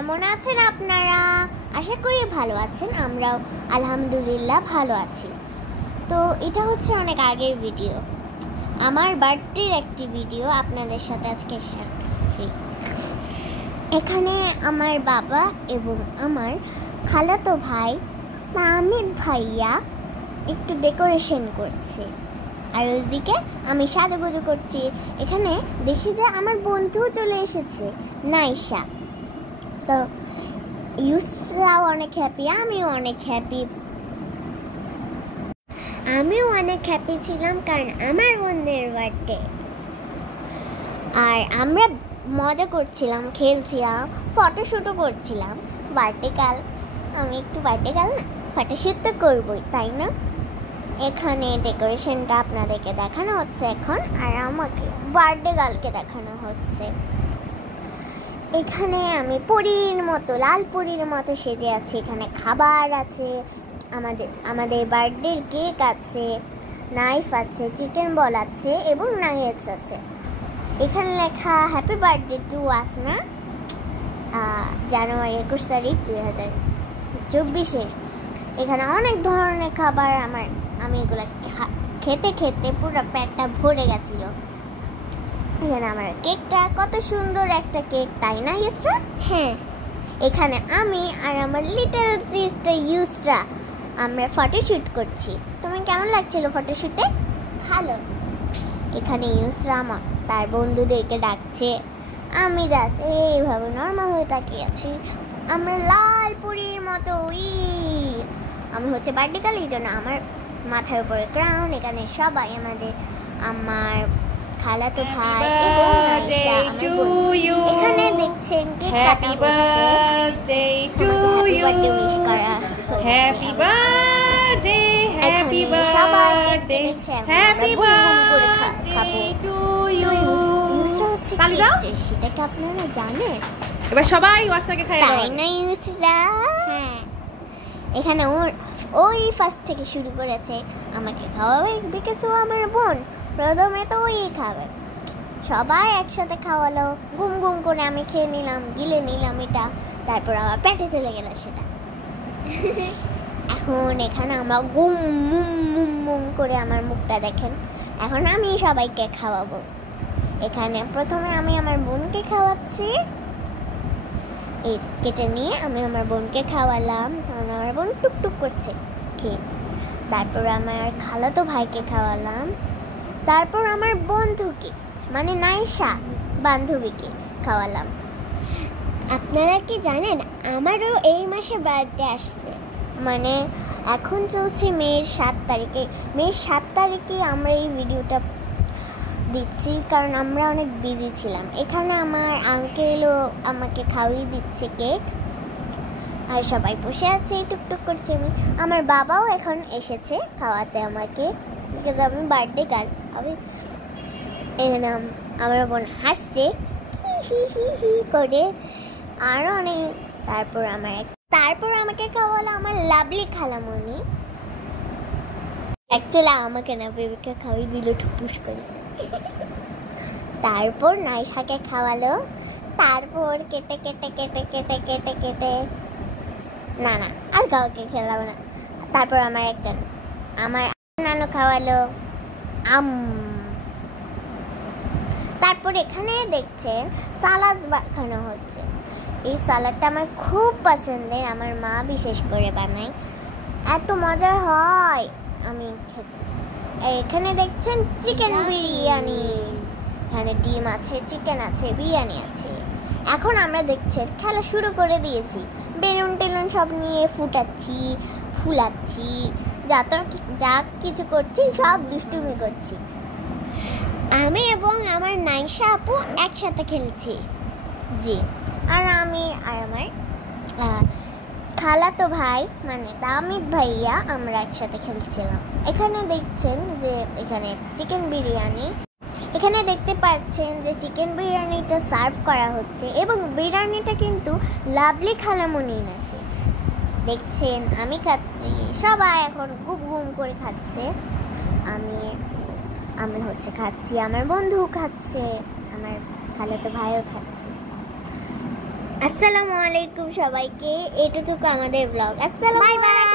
কেমন আছেন আপনারা? আশা করি ভালো আছেন। আমরাও আলহামদুলিল্লাহ ভালো আছি। তো এটা হচ্ছে অনেক আগের ভিডিও, আমার বার্থডের একটি ভিডিও আপনাদের সাথে আজকে শেয়ার করছি। এখানে আমার বাবা এবং আমার খালাতো ভাই মাহমিদ ভাইয়া একটু ডেকোরেশন করছে, আর ওইদিকে আমি সাজুগুজু করছি। এখানে দেখি যে আমার বন্ধু চলে এসেছে, নাইশা। তো ইউসরাও অনেক হ্যাপি, আমিও অনেক হ্যাপি ছিলাম, কারণ আমার বন্ধুর বার্থডে। আর আমরা মজা করছিলাম, খেলছিলাম, ফটোশ্যুটও করছিলাম। বার্থডে কাল, আমি একটু বার্থডে কাল না, ফটোশ্যুট তো করবই, তাই না? এখানে ডেকোরেশনটা আপনাদেরকে দেখানো হচ্ছে এখন, আর আমাকে বার্থডে গার্লকে দেখানো হচ্ছে। এখানে আমি পরীর মতো, লাল পরীর মতো সেজে আছি। এখানে খাবার আছে, আমাদের বার্থডের কেক আছে, নাইফ আছে, চিকেন বল আছে এবং নাগেটস আছে। এখানে লেখা হ্যাপি বার্থডে টু আসনা, জানুয়ারি 21 তারিখ 2024। এখানে অনেক ধরনের খাবার, আমি এগুলো খেতে খেতে পুরো পেটটা ভরে গেছিল। এখানে আমার কেকটা, কত সুন্দর একটা কেক, তাই না ইউসরা? হ্যাঁ। এখানে আমি আর আমার লিটল সিস্টার ইউসরা আমরা ফটোশ্যুট করছি। তুমি কেমন লাগছিল ফটোশ্যুটে? ভালো। এখানে ইউসরা তার বন্ধুদেরকে ডাকছে, আমি জাস্ট এইভাবে নর্মাল হয়ে তাকিয়ে আছি। আমরা লাল পরীর মতো। আমি হচ্ছে বার্থডে কাল, এই জন্য আমার মাথার উপরে ক্রাউন। এখানে সবাই আমার খালাতো ভাই এবং নাইশা আমার বন্ধু। এখানে দেখছেন কেক কাটা হচ্ছে, হ্যাপি উইশ করা হচ্ছে। Happy birthday, happy birthday, happy birthday to you. সেটাকে আপনারা জানেন? এবার সবাই ওয়াসনাকে খাইয়ে দাও, তাই না ইউসরা? হ্যাঁ। এখানে ওই ফার্স্ট থেকে শুরু করেছে আমাকে খাওয়াবে, বিকজ ও আমার বোন। প্রথমে তো ওই খাবে, সবাই একসাথে খাওয়ালো, গুম গুম করে আমি খেয়ে নিলাম, গিলে নিলাম এটা, তারপর আমার পেটে চলে গেল সেটা। এখন এখানে আমরা গুম মুম মুম মুম করে, আমার মুখটা দেখেন। এখন আমি সবাইকে খাওয়াবো। এখানে প্রথমে আমি আমার বোনকে খাওয়াচ্ছি, এই কেটে নিয়ে আমি আমার বোনকে খাওয়ালাম, কারণ আমার বোন টুকটুক করছে খেয়ে। তারপর আমার খালাতো ভাইকে খাওয়ালাম, তারপর আমার বন্ধুকে মানে নাইশা বান্ধবীকে খাওয়ালাম। আপনারা কি জানেন আমারও এই মাসে বার্থডে আসছে, মানে এখন চলছে মের 7 তারিখে। মের 7 তারিখে আমরা এই ভিডিওটা দিচ্ছি, কারণ আমরা অনেক বিজি ছিলাম। এখানে আমার আঙ্কেলও আমাকে খাওয়িয়ে দিচ্ছে কেক, আর সবাই বসে আছে টুকটুক করছে। আমার বাবাও এখন এসেছে খাওয়াতে আমাকে, বিকজ আমি বার্থডে গার্ল। আমার বোন হাসছে হি হি হি করে, আর অনেক। তারপর আমাকে খাওয়ালো আমার লাভলি খালামণি। অ্যাকচুয়ালি আমাকে না, বেবিকে খাওয়াই দিল ঠুপুস করে। তারপর নাইশাকে খাওয়ালো, তারপর কেটে কেটে কেটে কেটে কেটে কেটে না আর কাউকে খেলাম না। তারপর আমার নানু খাওয়ালো তারপর এখানে দেখছেন সালাদ বানানো হচ্ছে। এই সালাদটা আমার খুব পছন্দের, আমার মা বিশেষ করে বানায়, এত মজা হয় আমি খেতে। আর এখানে দেখছেন চিকেন বিরিয়ানি, এখানে ডিম আছে, চিকেন আছে, বিরিয়ানি আছে। এখন আমরা দেখছেন খেলা শুরু করে দিয়েছি, বেলুন টেলুন সব নিয়ে ফুটাচ্ছি, ফুলাচ্ছি, যা কিছু করছি সব দুষ্টুমি করছি। আমি এবং আমার নাইশা আপু একসাথে খেলছি, জি। আর আমি আর আমার খালাতো ভাই মানে তামিদ ভাইয়া আমরা একসাথে খেলছিলাম। এখানে দেখছেন যে এখানে চিকেন বিরিয়ানি, এখানে দেখতে পাচ্ছেন যে চিকেন বিরিয়ানিটা সার্ভ করা হচ্ছে, এবং বিরিয়ানিটা কিন্তু লাভলি খালামণি আছে। দেখছেন আমি খাচ্ছি, সবাই এখন গুম গুম করে খাচ্ছে। আমি হচ্ছে খাচ্ছি, আমার বন্ধু খাচ্ছে, আমার খালাতো ভাইও খাচ্ছে। আসসালামু আলাইকুম সবাইকে, এটুকু আমাদের ব্লগ। আসসালামু আলাইকুম।